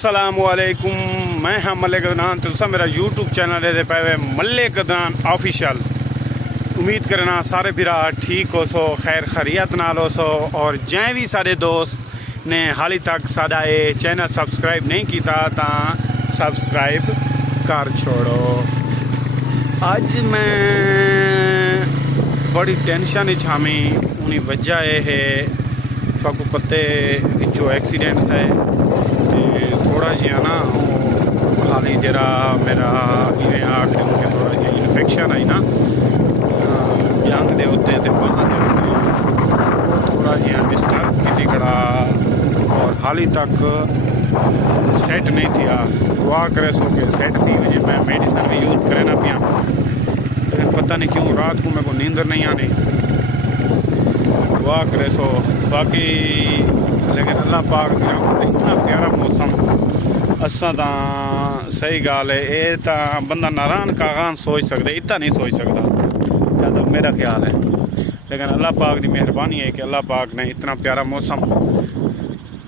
असलामुअलैकुम, मैं हाँ मलिक अदनान। तुसा मेरा यूट्यूब चैनल है पे मलिक अदनान ऑफिशियल। उम्मीद करना सारे बिरा ठीक हो सो, खैर खैरियत नाल हो सो। और जै भी सारे दोस्त ने हाली तक साडा ये चैनल सब्सक्राइब नहीं किया तो सब्सक्राइब कर छोड़ो। अज मैं बड़ी टेंशन छामी, उन्हीं वजह यह है आपको पते जो एक्सीडेंट है थोड़ा जिहा ना हाली जरा मेरा इवें आखिर के थोड़ा जिहा इन्फेक्शन आई ना जंग दे उत्ते ते बांह दे उत्ते थोड़ा जिहा डिस्टर्ब की कड़ा और हाली तक सेट नहीं थिया। दुआ करे सो के सेट थी वजे। मैं मेडिसिन भी यूज़ करे ना पिया, पता नहीं क्यों रात को मेरे को नींदर नहीं आनी। दुआ करे सो बाकी, लेकिन अल्लाह पाक इतना प्यारा मौसम असा तो सही गाल है। ये तो बंदा नारायण कागान सोच सकते, इतना नहीं सोच सकता या तो मेरा ख्याल है। लेकिन अल्लाह पाक की मेहरबानी है कि अल्लाह पाक ने इतना प्यारा मौसम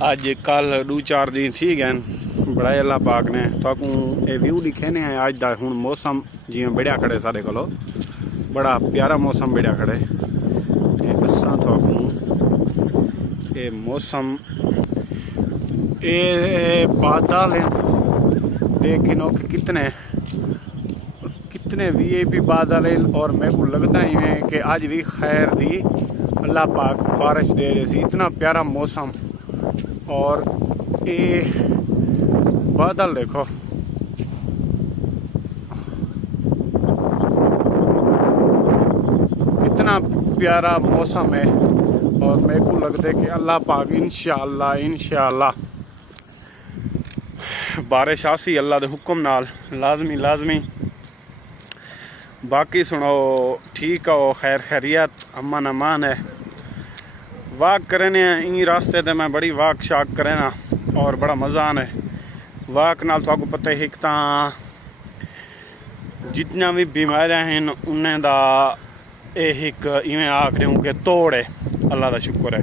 अज कल 2-4 दिन थी गए बड़ा अल्लाह पाक ने तो ये व्यू दिखे ने अज का। हूँ मौसम जिमें बढ़िया खड़े सारे को बड़ा प्यारा मौसम बढ़िया खड़े। असा तो ये मौसम ये बादल लेकिन कितने कितने वीआईपी बादल हैं। और मेरे को लगता ही है कि आज भी खैर दी अल्लाह पाक बारिश दे रही सी। इतना प्यारा मौसम और ये बादल देखो, कितना प्यारा मौसम है। और मेरे को लगता है कि अल्लाह पाक इंशाअल्लाह बारिश आसी अल्लाह के हुक्म नाल लाजमी। बाकी सुनो ठीक हो, खैर खैरियत अमन अमान है। वाक करने इन रास्ते ते मैं बड़ी वाक शाक करे ना और बड़ा मज़ा आना है वाक नाल। तो पता है एक जितना भी बीमारियां हैं उन्हें दा एक इवें आखदे हूँ कि तोड़ है। अल्लाह का शुक्र है।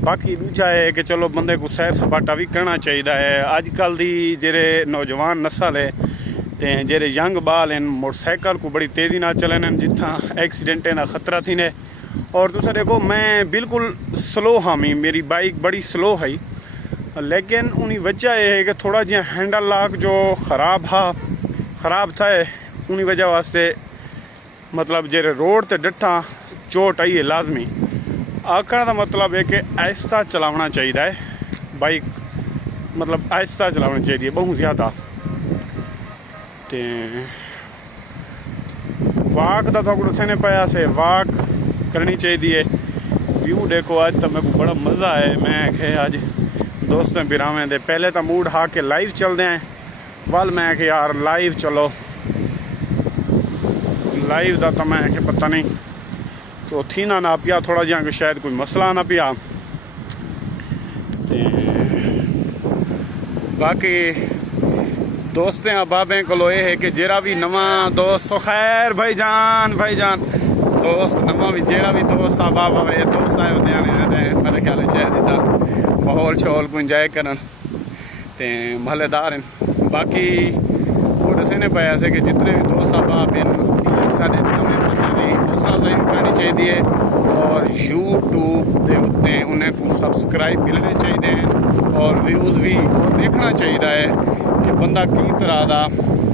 बाकी दूजा है कि चलो बंदे को सैर सपाटा भी करना चाहिए है। अजकल दी जेरे नौजवान नस्ल है तो जेरे यंग बाल हैं मोटरसाइकिल को बड़ी तेज़ी ना चलन जितना एक्सीडेंटें का खतरा थी ने। और दूसरा देखो मैं बिल्कुल स्लो हामी, मेरी बाइक बड़ी स्लो है। लेकिन उन्हीं वजह यह है कि थोड़ा जिहा हैंडल लॉक जो ख़राब था उन्हीं वजह वास्ते मतलब जेरे रोड ते डट्ठा चोट आई है। लाजमी आखने का मतलब है कि आहिस्ता चलाना चाहिए है बाइक, मतलब आहिस्ता चलाना चाहिए बहुत ज़्यादा। तो वाक का तो दसने पाया से वाक करनी चाहिए। व्यू देखो आज तो मेरे को बड़ा मज़ा है। मैं आज दोस्तों बिरावें दे पहले तो मूड हा के लाइव चलते हैं वाल। मैं यार लाइव चलो, लाइव का तो मैं पता नहीं तो थी ना पिया थोड़ा जिहा कि शायद कोई मसला ना पिया। बाकी दोस्तें अहबाबें को यह है कि जेरा भी नवा दोस्त खैर भाईजान दोस्त नवा भी जेरा भी दोस्त अहबाब आए दोस्त आए होंगे मेरे ख्याल शायद इतना माहौल शहौल को इंजॉय करन ते महलेदार हैं। बाकी वो दसने पाया से कि जितने भी दोस्त अहबाब हैं सारे नवे बंदे की हौसला अफजाई करनी चाहिए और यूट्यूब के उत्ते उन्हें को सब्सक्राइब मिलने चाहिए और व्यूज़ भी देखना चाहिए है कि बंदा की तरह का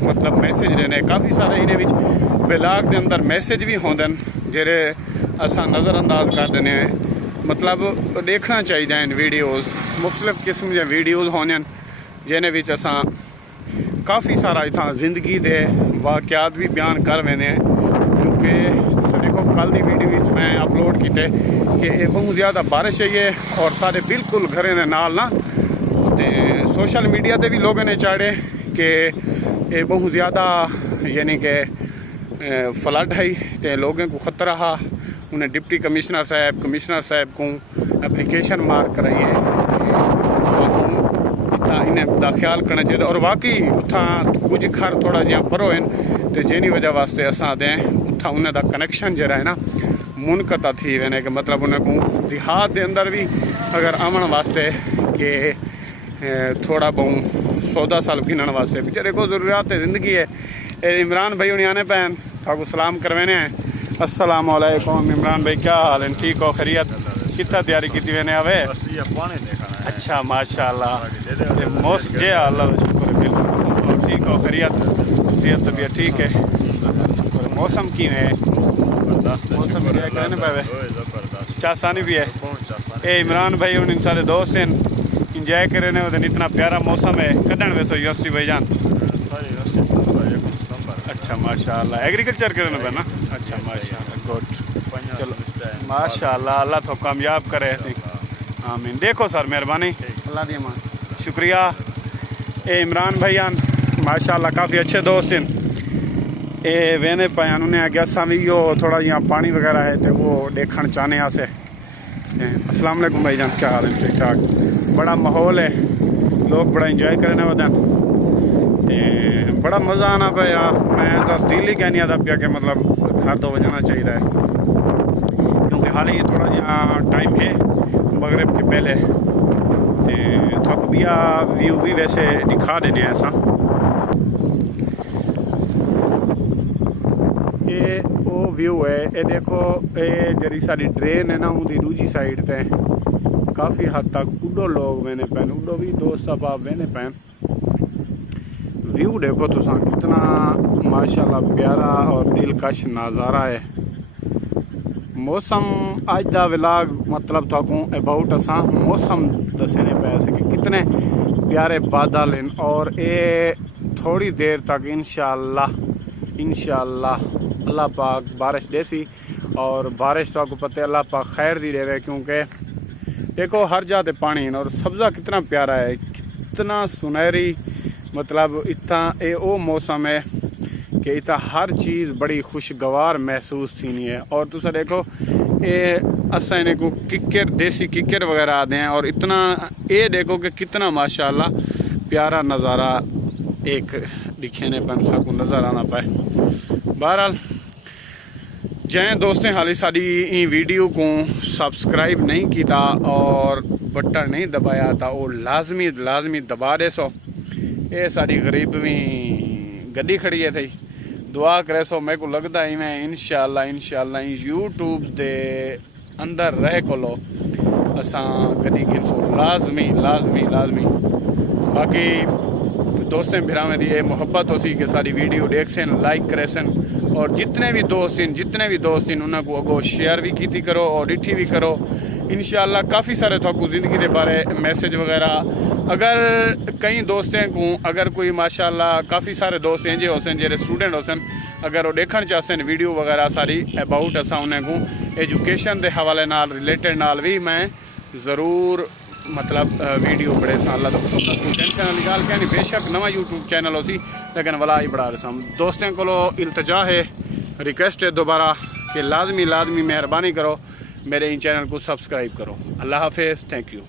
मतलब मैसेज देने। काफ़ी सारे इन्हें व्लॉग के अंदर मैसेज भी होंगे जेरे असा नज़रअंदाज कर देने मतलब देखना चाहिए वीडियोज़। मुख्तलिफ किस्म के वीडियोज़ होने जिन्हें विच असा काफ़ी सारा इतना ज़िंदगी के वाक़यात भी बयान कर वेने। क्योंकि देखो कल की वीडियो मैं अपलोड किए कि बहुत ज़्यादा बारिश है और सारे बिल्कुल घरें दे नाल ना तो सोशल मीडिया पे भी लोगों ने चाड़े कि ये बहुत ज़्यादा यानी कि फ्लड है तो लोगों को ख़तरा हा। उन्हें डिप्टी कमिश्नर साहब को एप्लीकेशन मार कराई है इन्हें दा ख्याल करना चाहिए। और वाकई उतना कुछ घर थोड़ा जिहा परो हैं तो जिनी वजह वास्ते असा दें उतना उन्हें दा कनेक्शन जरा है ना मुनकता थी वेने कि मतलब उन्हें को देहात के अंदर भी अगर आवन वास्ते कि थोड़ा बहुत सौदा साल गिनने वास्ते बेचारे को ज़रूरियात ज़िंदगी है। इमरान भाई उन्हें आने पैन आपको सलाम करवाने हैं। अस्सलाम वालेकुम इमरान भाई, क्या हाल है? ठीक हो? खैरियत? कितना तैयारी की मैंने आवे? अच्छा माशाल्लाह। मौसम जे अल्लाह का शुक्र है, बिल्कुल ठीक हो? खैरियत? सेहत तबीयत ठीक है? मौसम की है? मौसम क्या कहने पावे चासानी भी है। ए इमरान भाई उन सारे दोस्त हैं, इंजॉय करे ने उधर इतना प्यारा मौसम है। कदन वैसो यूनिवर्सिटी भाईजान? अच्छा माशाल्लाह। एग्रीकल्चर करने पे ना? अच्छा माशाल्लाह, गुड। चलो माशाल्लाह, अल्लाह तो कामयाब करे। आमीन। देखो सर मेहरबानी, अल्लाह दी मान, शुक्रिया। ए इमरान भाईयान माशाल्लाह काफ़ी अच्छे दोस्त हैं। ए वेने पायान उन्हें आगे असा भी यो थोड़ा यहाँ पानी वगैरह है तो वो देखना चाहने आसे। अस्सलाम वालेकुम भाईजान, क्या हाल है? ठीक ठाक। बड़ा माहौल है, लोग बड़ा इंजॉय करने वदन, बड़ा मज़ा आना पे यार। मैं तो दिल ही कहनी आता पिया कि मतलब घर तो बजाना चाहिए, क्योंकि हाल ही थोड़ा जहा टाइम है मगरिब के पहले थक भी व्यू भी वैसे दिखा देने ऐसा। ये वो व्यू है, ये देखो ये जरी सारी ट्रेन है ना उनकी दूजी साइड पे काफ़ी हद तक उडो लोग वेने पैन, उडो भी दोस्त अब आप वेने पैन। व्यू देखो तुसा कितना माशाल्लाह प्यारा और दिलकश नज़ारा है। मौसम अज का व्लॉग मतलब थकूँ अबाउट असा मौसम दसने पे कि कितने प्यारे बादल हैं, और ये थोड़ी देर तक इंशाअल्लाह अल्लाह पाक बारिश देसी। और बारिश तो आपको पता है अल्लाह पाक खैर दी देवे, क्योंकि देखो हर जाते पानी है और सब्ज़ा कितना प्यारा है, कितना सुनहरी, मतलब इतना ये वो मौसम है कि इतना हर चीज़ बड़ी खुशगवार महसूस थी नहीं है। और तुसा देखो ये असा इन्हें को किक्कर देसी किक्कर वगैरह आते हैं, और इतना ये देखो कि कितना माशाल्लाह प्यारा नज़ारा एक दिखने पर को नज़र आना पाए। बहरहाल जै दोस्तें हाली साड़ी वीडियो को सब्सक्राइब नहीं किया और बटन नहीं दबाया था वो लाजमी दबा दे सो। ये सारी गरीबी गड्डी खड़ी है थी, दुआ करे सो। मेरे को लगता है मैं इंशाअल्लाह यूट्यूब दे अंदर रह को लो असा गड्डी गिन सो लाजमी। बाकी दोस्तें भिरावें दी मुहब्बत हो सी कि सारी वीडियो देख सन, लाइक करे सन, और जितने भी दोस्त हैं उन्होंने अगो शेयर भी की करो और डिठी भी करो। इंशाअल्लाह काफ़ी सारे थोड़ा ज़िंदगी के बारे मैसेज वगैरह अगर कई दोस्तें को अगर कोई माशाल्लाह काफ़ी सारे दोस्त हैं जो होसन जेरे स्टूडेंट होसन, अगर वो देखना चाहते टेन वगैरह सारी अबाउट असा उन्हें को एजुकेशन के हवाले नाल रिलेटेड नाल भी मैं ज़रूर मतलब वीडियो बड़े सा अल्लाह तो टेंशन वाली गल क्या नहीं, बेशक नवा यूट्यूब चैनल हो सी लेकिन वाला ही बड़ा रसम। दोस्तों को इल्तजा है, रिक्वेस्ट है दोबारा कि लाजमी मेहरबानी करो मेरे इन चैनल को सब्सक्राइब करो। अल्लाह हाफिज़, थैंक यू।